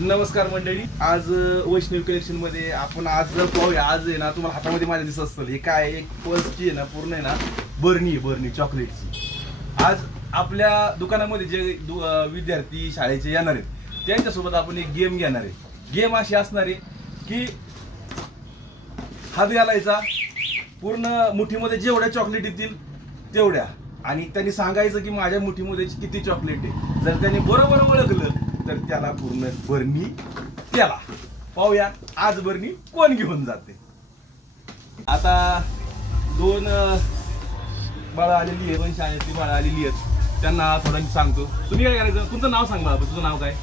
नमस्कार मंडळी, आज वैष्णवी कलेक्शन मध्ये आपण आज जर पाहूया. आज आहे ना, तुम्हाला हातामध्ये माझ्या दिसत असेल हे काय, एक पर्सची आहे ना, पूर्ण आहे ना बर्नी चॉकलेटची. आज आपल्या दुकानामध्ये जे विद्यार्थी शाळेचे येणार आहेत त्यांच्यासोबत आपण एक गेम घेणार आहे. गेम अशी असणार आहे की हात घालायचा, पूर्ण मुठीमध्ये जेवढ्या चॉकलेट येतील तेवढ्या, आणि त्यांनी सांगायचं की माझ्या मुठीमध्ये किती चॉकलेट आहे. जर त्यांनी बरोबर ओळखलं तर त्याला पूर्ण बर्नी त्याला. पाहूया आज बर्नी कोण घेऊन जाते. आता दोन बाळा आलेली आहे, पण शाळेतली बाळा आलेली आहेत, त्यांना थोडं सांगतो. तुम्ही काय करायचं, तुमचं नाव सांग बाबा. तुझं नाव काय?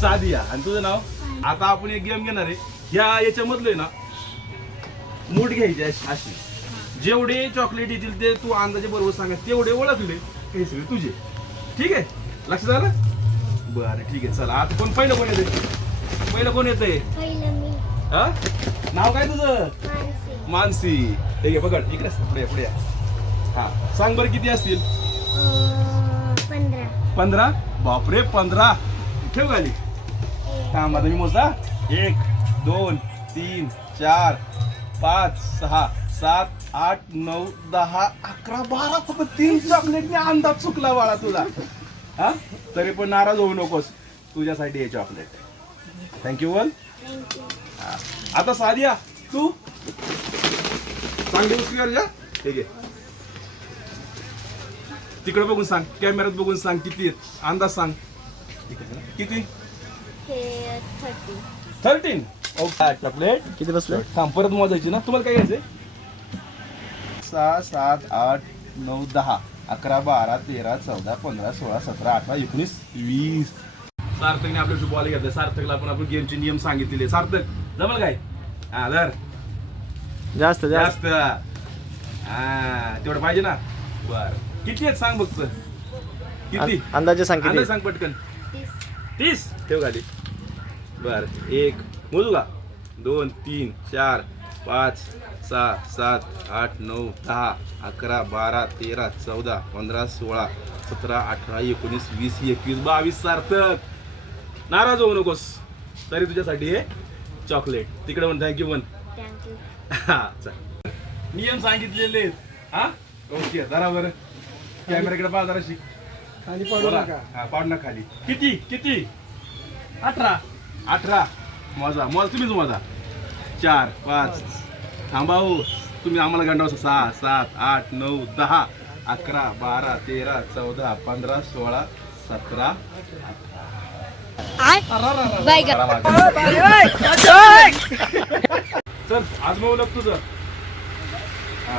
सादिया. आणि तुझं नाव? आता आपण एक गेम घेणार आहे. याच्यामधलं ना मूठ घ्यायची अशी, जेवढे चॉकलेट येतील ते तू अंदाजे बरोबर सांगा, तेवढे ओळखले हे सगळे तुझे. ठीक आहे, लक्षात आलं? बरं ठीक आहे, चला आता पहिलं कोण येते? पहिलं कोण येतंय? हा, नाव काय तुझं? मानसी. ठीक आहे, बघ इकडे पुढे. हा, सांग बरं किती असतील? 15. बापरे, 15. ठेव खाली. हा, माझा मी मोजा. 1 2 3 4 5 6 7 8 9 10 11 12. फक्त 3 चॉकलेटने अंदाज चुकला बाळा तुझा. हा, तरी पण नाराज होऊ नकोस, तुझ्यासाठी हे चॉकलेट. Thank you one. आता सादिया तू सांग. ठीक आहे, तिकडे बघून सांग, कॅमेऱ्यात बघून सांग किती आहेत, अंदाज सांग. किती? 13. चॉकलेट किती बसले? थांब, परत मोजायची ना. तुम्हाला काय घ्यायचंय? 6 7 8 9 10 11 12 13 14 15 16 17 18 19 20. सार्थकने आपल्याशी बॉल घेतला. सार्थकला आपण गेमचे नियम सांगितलेले. सार्थक जमल काय? हा, धर. जास्त हा, तेवढं पाहिजे ना. बर, किती आहेत सांग फक्त. किती अंदाजे सांग? अंदाजे सांग पटकन. 30. ठेव खाली. बर, 1 मोजू का? 2 3 4 5 6 7 8 9 10 11 12 13 14 15 16 17 18 19 20 21 22. सार्थक नाराज होऊ नकोस, तरी तुझ्यासाठी हे चॉकलेट. तिकडे म्हण थँक्यू म्हण. हा, चल, नियम सांगितलेले आहेत. हा, ओके. बरोबर, कॅमेराकडे पहा जराशी. खाली पडू नका. हा, पाडू ना खाली. किती? 18. मोजा तुम्हीच मोजा. 4 5. थांबा हो, तुम्ही आम्हाला गंडाव. 6 7 8 9 10 11 12 13 14 15 16 17 चल, आजमावू लग तुझं. हा,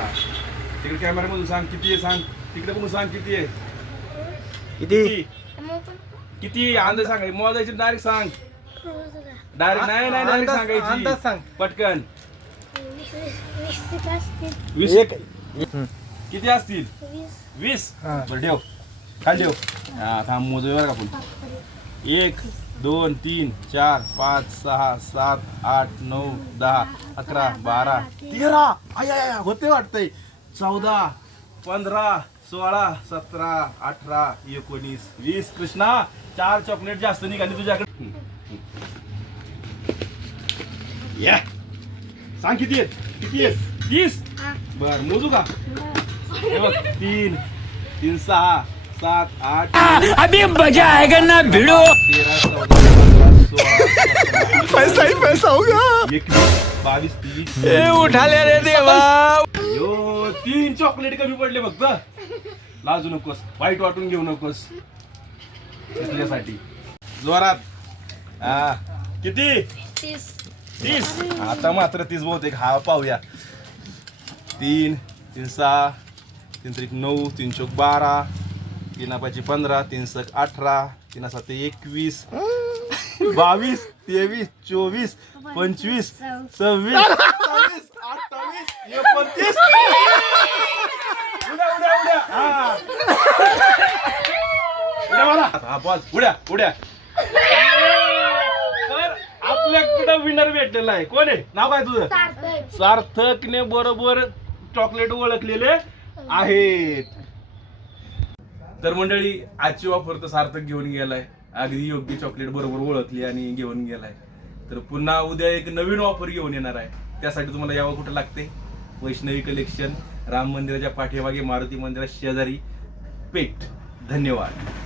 तिकडे कॅमेरा मधून सांग किती आहे. सांग तिकडे बघून सांग किती आहे. किती अंदाज सांगाय, मोजायची डायरेक्ट सांग. डायरेक्ट नाही डायरेक्ट सांगायची. अंदाज सांग पटकन. 20. किती असतील? 20. बरं, ठेव खाली. ठेव. हा, थांब मोजूया बरं का आपण. 1 2 3 4 5 6 7 8 9 10 11 12 13. आया होते वाटतंय. 14 15 16 17 18 19 20. कृष्णा, 4 चॉकलेट जास्त निघाली तुझ्याकडे. या, सांग किती आहेत? 30. बर, मोजू का? हे बघ, 3 3 6 7 8 अभी मजा आएगा ना भिड़ो. 13 14 16 पैसा ही पैसा होगा. 21 22 23. ए उठा ले रे देवा. यो, 3 चॉकलेट कमी पडले फक्त. लाजू नकोस, वाईट वाटून घेऊ नकोस, तुझ्यासाठी. जोरात. हा, किती? 30. आता मात्र 30 बहुतेक. हा, पाहूया. 3 3 6 3 3 9 3 4 12 3 5 15 3 6 18 3 7 21 22 23 24 25 26 27 28 29. उड्या. हा, उड्या बॉल. उड्या. तर आपल्याकडे विनर भेटलेला आहे. कोण आहे? नाव काय तुझं? सार्थकने बरोबर चॉकलेट ओळखलेले आहेत. तर मंडळी, आजची ऑफर तर सार्थक घेऊन गेलाय अगदी योग्य चॉकलेट बरोबर ओळखली आणि घेऊन गेलाय. तर पुन्हा उद्या एक नवीन ऑफर घेऊन येणार आहे. त्यासाठी तुम्हाला यावं कुठं लागते? वैष्णवी कलेक्शन, राम मंदिराच्या पाठीमागे, मारुती मंदिरा शेजारी, पेठ. धन्यवाद.